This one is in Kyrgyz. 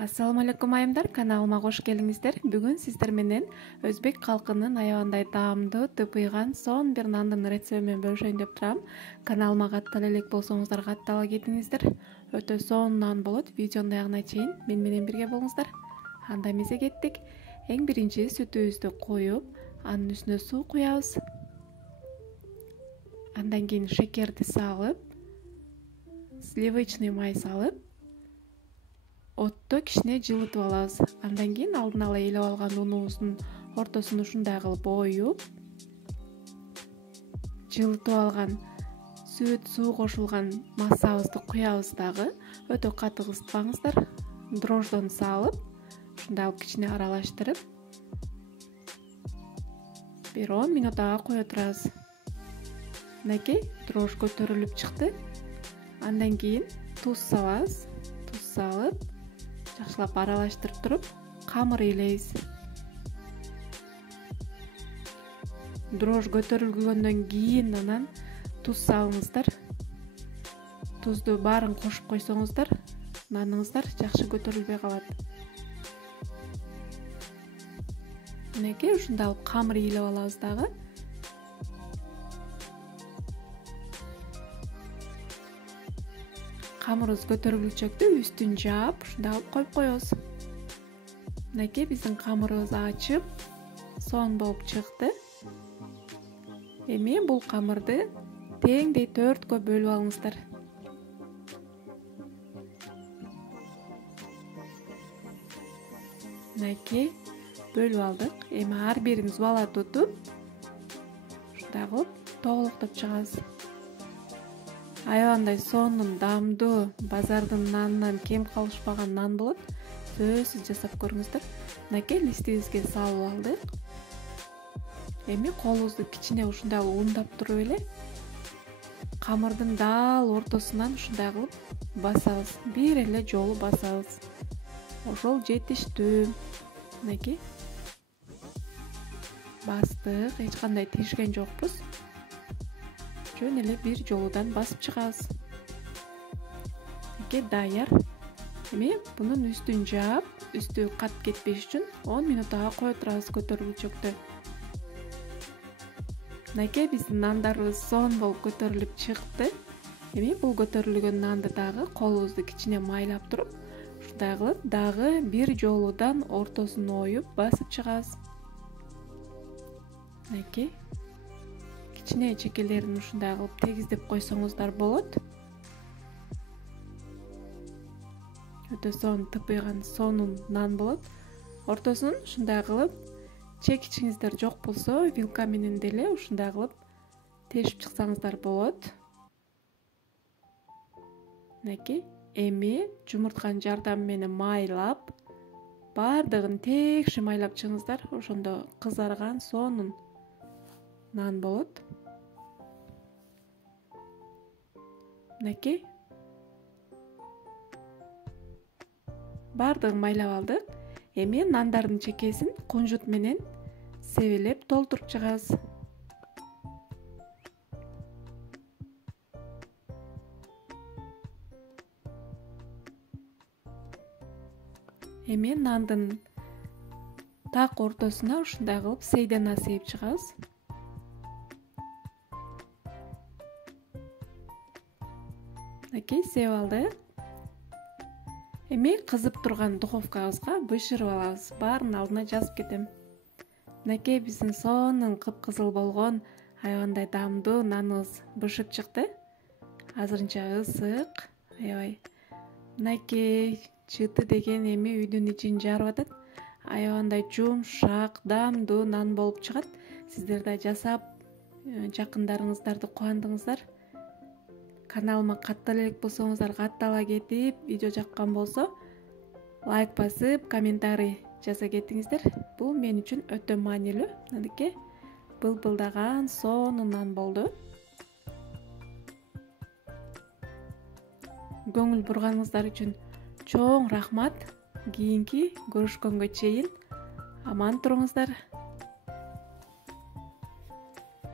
Ассаламу алейкум айымдар, каналыма кош келиңиздер. Бүгүн сиздер менен өзбек калкынын аябандай таамдуу тыпыйган сонун бир нандын рецепти менен бөлүшөйүн деп турам. Каналыма каттала элек болсоңуздар каттала кетиңиздер. Өтө сонун нан болот. Видеонун аягына чейин мен менен бирге болуңуздар. Анда эмесе кеттик. Эң биринчи сүтүбүздү коюп, анын үстүнө суу куябыз. Андан кийин шекерди салып, сливочный май салып, отто кичине жылытып алабыз. Андан кийин алдын ала ээлеп алган унубуздун ортосун ушундай кылып оюп, жылытып алган сүт, суу кошулган массабызды куябыз дагы. Өтө каты кызытпаңыздар. Дрожждон салып, ушундай алып кичине аралаштырып, бир 10 мүнөт ага кое турабыз. Мынакей дрожж көтөрүлүп чыкты. Андан кийин туз салабыз. Туз салып, жакшылап аралаштырып туруп, камыр ыйлайбыз. Дрожж көтөрүлгөндөн кийин анан туз салыңыздар. Тузду баарын кошуп койсоңуздар, наныңыздар жакшы көтөрүлбөй калат. Мынакей ушундай алып камыр ыйлап алабыз дагы. Камырыбыз көтөрүлчөктү үстүн жаап, ушундай алып коюп коебуз. Мынакей биздин камырыбыз ачып, сонун болуп чыкты. Эми бул камырды теңдей 4кө бөлүп алыңыздар. Мынакей бөлүп алдык. Эми ар бирин зубала тутуп, ушундай кылып тоголоктоп чыгабыз. Аябандай сонун, даамдуу, базардын нанынан кем калышпаган нан болот. Сөзсүз жасап көрүңүздөр. Мынакей листибизге салып алдык. Эми колубузду кичине ушундай ундап туруп эле камырдын дал ортосунан ушундай кылып басабыз. Бир эле жолу басабыз. Ошол жетиштүү. Мынакей бастык, эч кандай тийишкен жокпуз. Жөн эле бир жолудан басып чыгабыз. Мынакей даяр. Эми бунун үстүн жаап, үстү катып кетпеш үчүн 10 мүнөт ага кое турабыз көтөрүлчөктө. Мынакей биздин нандарыбыз сонун болуп көтөрүлүп чыкты. Эми бул көтөрүлгөн нанды дагы колубузду кичине майлап туруп, ушундай кылып дагы бир жолудан ортосун оюп басып чыгабыз. Мынакей кичине чекелерин ушундай кылып тегиздеп койсоңуздар болот. Өтө сонун тыпыйган сонун нан болот. Ортосун ушундай кылып чекичиңиздер жок болсо, вилка менен деле ушундай кылып тешип чыксаңыздар болот. Мынакей эми жумуртканын жардамы менен майлап, баардыгын текши майлап чыгыңыздар. Ошондо кызарган сонун нан болот. Мынакей баардыгын майлап алдык. Эми нандардын чекесин кунжут менен себелеп толтуруп чыгабыз. Эми нандын так ортосуна ушундай кылып сейдена сээп чыгабыз. Мынакей сээп алдык. Эми кызып турган духовкабызга бышырып алабыз. Баарын алдына жазып кетем. Мынакей биздин сонун кыпкызыл болгон аябандай даамдуу наныбыз бышып чыкты. Азырынча ысык, аябай. Мынакей чыты деген эми үйдүн ичин жарып атат. Аябандай жумшак, даамдуу нан болуп чыгат. Сиздер да жасап, жакындарыңыздарды кубандыңыздар. Каналыма каттала элек болсоңуздар каттала кетип, видео жаккан болсо лайк басып, комментарий жаза кетиңиздер. Бул мен үчүн өтө маанилүү. Мынакей былбылдаган сонун нан болду. Көңүл бурганыңыздар үчүн чоң рахмат. Кийинки көрүшкөнгө чейин аман туруңуздар.